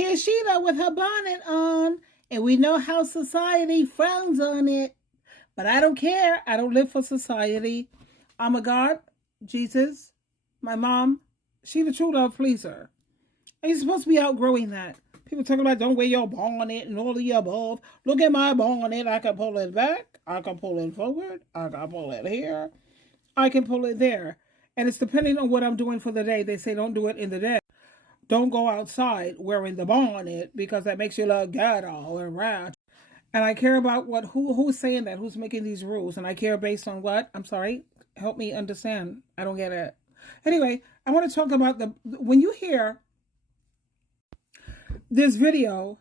Here's Sheila with her bonnet on, and we know how society frowns on it. But I don't care. I don't live for society. I'm a God, Jesus, my mom, SheilaTruelove pleaser. And you're supposed to be outgrowing that. People talking about don't wear your bonnet and all of the above. Look at my bonnet. I can pull it back. I can pull it forward. I can pull it here. I can pull it there. And it's depending on what I'm doing for the day. They say don't do it in the day. Don't go outside wearing the bonnet because that makes you look ghetto and ratchet. And I care about who's saying that, who's making these rules. And I care based on what? I'm sorry. Help me understand. I don't get it. Anyway, I want to talk about when you hear this video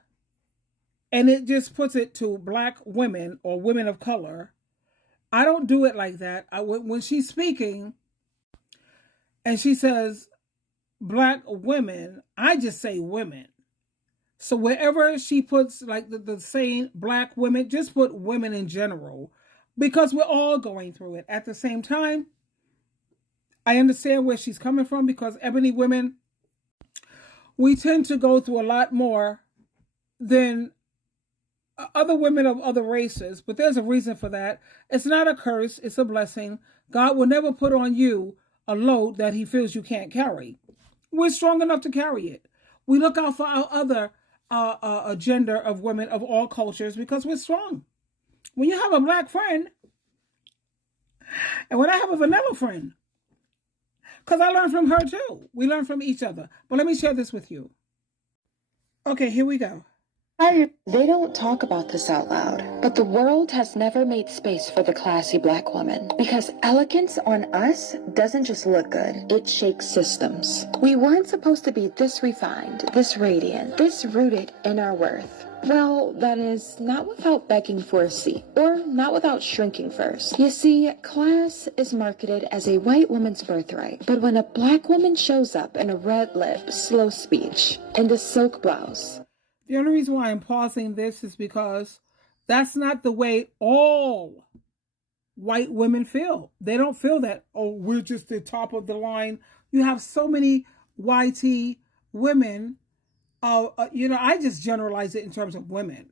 and it just puts it to black women or women of color. I don't do it like that. When she's speaking and she says black women, I just say women. So wherever she puts like the saying black women, just put women in general because we're all going through it. At the same time, I understand where she's coming from because ebony women, we tend to go through a lot more than other women of other races, but there's a reason for that. It's not a curse, it's a blessing. God will never put on you a load that he feels you can't carry. We're strong enough to carry it. We look out for our other gender of women of all cultures because we're strong. When you have a black friend, and when I have a vanilla friend, because I learn from her too. We learn from each other. But let me share this with you. Okay, here we go. They don't talk about this out loud, but the world has never made space for the classy black woman because elegance on us doesn't just look good, it shakes systems. We weren't supposed to be this refined, this radiant, this rooted in our worth. Well, that is, not without begging for a seat, or not without shrinking first. You see, class is marketed as a white woman's birthright, but when a black woman shows up in a red lip, slow speech, and a silk blouse. The only reason why I'm pausing this is because that's not the way all white women feel. They don't feel that, oh, we're just the top of the line. You have so many YT women. I just generalize it in terms of women.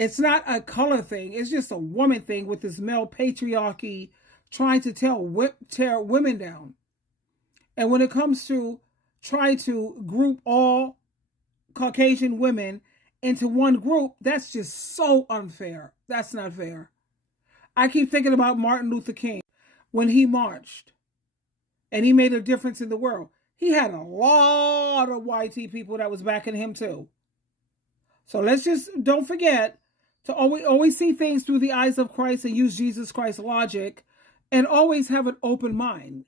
It's not a color thing. It's just a woman thing with this male patriarchy trying to tear women down. And when it comes to trying to group all Caucasian women into one group, that's just so unfair. That's not fair. I keep thinking about Martin Luther King when he marched and he made a difference in the world. He had a lot of YT people that was backing him too. So let's just don't forget to always see things through the eyes of Christ and use Jesus Christ logic and always have an open mind.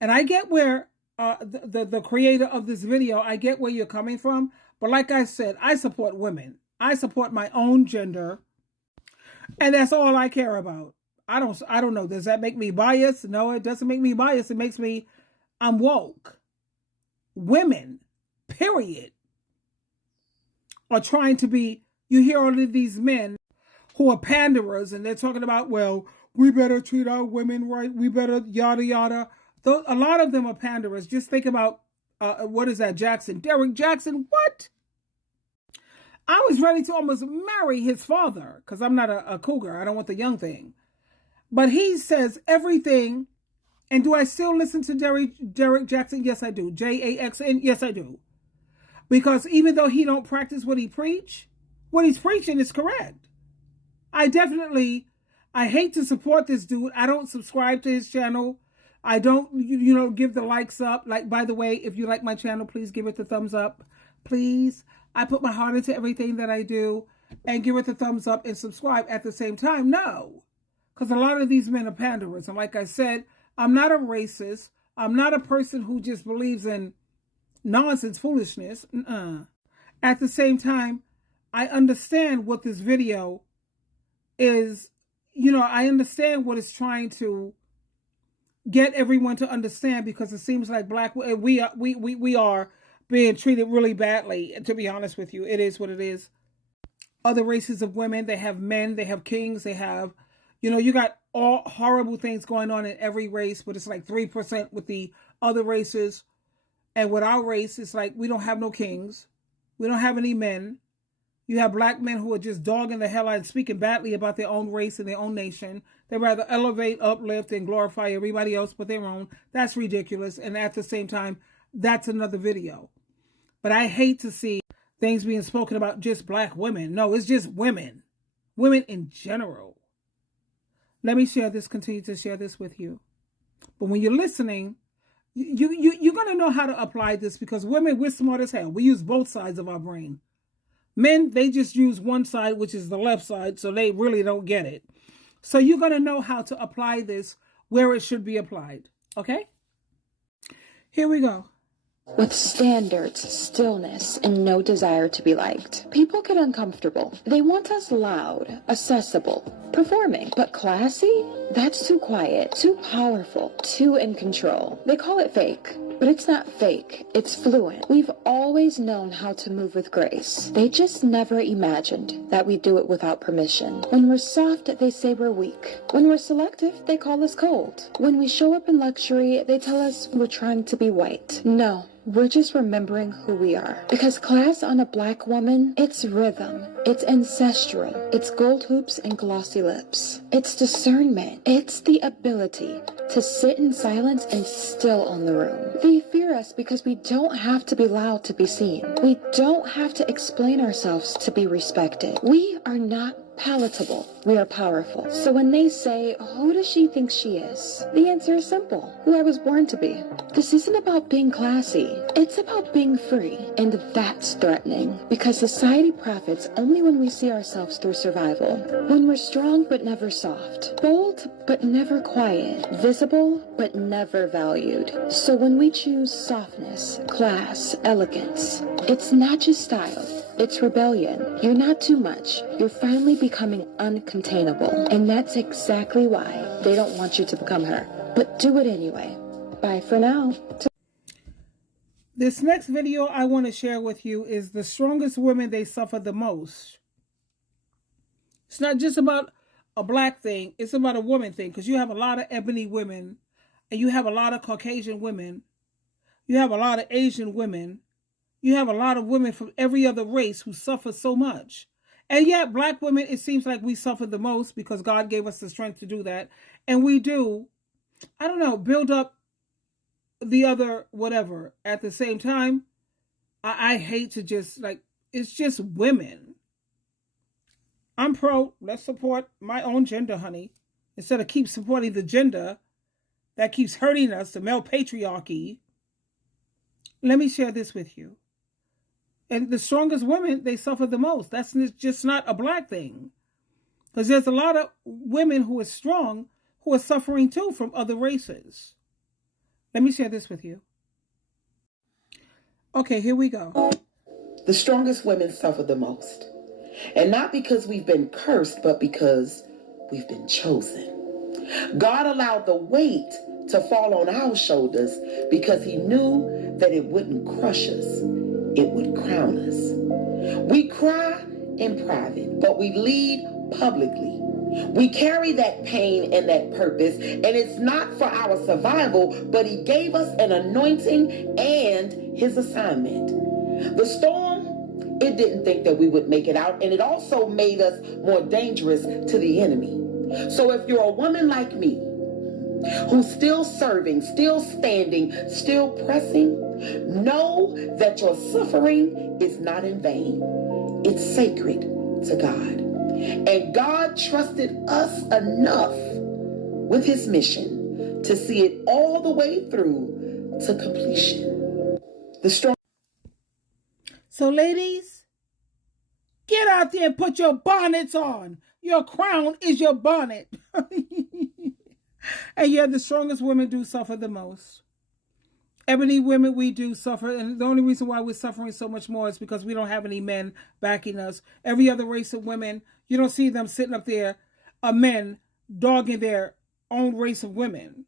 And I get where the creator of this video, I get where you're coming from. But like I said, I support women. I support my own gender. And that's all I care about. I don't know. Does that make me biased? No, it doesn't make me biased. It makes me, I'm woke. Women, period, are trying to be, you hear all of these men who are panderers and they're talking about, well, we better treat our women right. We better yada, yada. A lot of them are panderers. Just think about, what is that, Jackson? Derek Jackson, what? I was ready to almost marry his father because I'm not a cougar. I don't want the young thing. But he says everything. And do I still listen to Derek Jackson? Yes, I do. Jackson? Yes, I do. Because even though he don't practice what he's preaching is correct. I hate to support this dude. I don't subscribe to his channel. I don't, give the likes up. Like, by the way, if you like my channel, please give it the thumbs up. Please. I put my heart into everything that I do. And give it the thumbs up and subscribe at the same time. No. Because a lot of these men are panderers. And like I said, I'm not a racist. I'm not a person who just believes in nonsense, foolishness. At the same time, I understand what this video is. I understand what it's trying to get everyone to understand because it seems like we are being treated really badly. To be honest with you, it is what it is. Other races of women, they have men, they have kings, they have, you got all horrible things going on in every race, but it's like 3% with the other races. And with our race, it's like we don't have no kings. We don't have any men. You have black men who are just dogging the hell out and speaking badly about their own race and their own nation. They rather elevate, uplift, and glorify everybody else but their own. That's ridiculous. And at the same time, that's another video. But I hate to see things being spoken about just black women. No, it's just women. Women in general. Let me continue to share this with you. But when you're listening, you're going to know how to apply this, because women, we're smart as hell. We use both sides of our brain. Men, they just use one side, which is the left side, so they really don't get it. So you're going to know how to apply this where it should be applied. Okay? Here we go. With standards, stillness, and no desire to be liked. People get uncomfortable. They want us loud, accessible, performing. But classy? That's too quiet, too powerful, too in control. They call it fake. But it's not fake, it's fluent. We've always known how to move with grace. They just never imagined that we do it without permission. When we're soft, they say we're weak. When we're selective, they call us cold. When we show up in luxury, they tell us we're trying to be white. No. We're just remembering who we are. Because class on a black woman, it's rhythm, it's ancestral, it's gold hoops and glossy lips. It's discernment. It's the ability to sit in silence and still own the room. They fear us because we don't have to be loud to be seen. We don't have to explain ourselves to be respected. We are not palatable. We are powerful. So when they say, who does she think she is? The answer is simple. Who I was born to be. This isn't about being classy. It's about being free. And that's threatening. Because society profits only when we see ourselves through survival. When we're strong but never soft. Bold but never quiet. Visible but never valued. So when we choose softness, class, elegance, it's not just style. It's rebellion. You're not too much. You're finally becoming uncontainable. And that's exactly why they don't want you to become her. But do it anyway. Bye for now. This next video I want to share with you is the strongest women, they suffer the most. It's not just about a black thing. It's about a woman thing. Because you have a lot of ebony women. And you have a lot of Caucasian women. You have a lot of Asian women. You have a lot of women from every other race who suffer so much. And yet, black women, it seems like we suffer the most because God gave us the strength to do that. And we do, I don't know, build up the other whatever. At the same time, I hate to just, like, it's just women. I'm pro, let's support my own gender, honey. Instead of keep supporting the gender that keeps hurting us, the male patriarchy. Let me share this with you. And the strongest women, they suffer the most. That's just not a black thing. Because there's a lot of women who are strong who are suffering too from other races. Let me share this with you. Okay, here we go. The strongest women suffer the most. And not because we've been cursed, but because we've been chosen. God allowed the weight to fall on our shoulders because he knew that it wouldn't crush us. It would crown us. We cry in private, but we lead publicly. We carry that pain and that purpose, and it's not for our survival, but he gave us an anointing and his assignment. The storm, it didn't think that we would make it out, and it also made us more dangerous to the enemy. So if you're a woman like me, who's still serving, still standing, still pressing, know that your suffering is not in vain. It's sacred to God. And God trusted us enough with his mission to see it all the way through to completion. So ladies, get out there and put your bonnets on. Your crown is your bonnet. And yeah, the strongest women do suffer the most. Ebony women, we do suffer. And the only reason why we're suffering so much more is because we don't have any men backing us. Every other race of women, you don't see them sitting up there, men dogging their own race of women.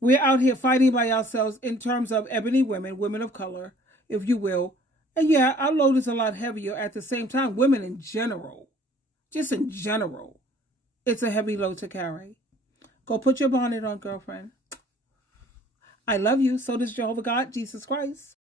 We're out here fighting by ourselves in terms of ebony women, women of color, if you will. And yeah, our load is a lot heavier. At the same time, women in general, just in general, it's a heavy load to carry. Go put your bonnet on, girlfriend. I love you. So does Jehovah God, Jesus Christ.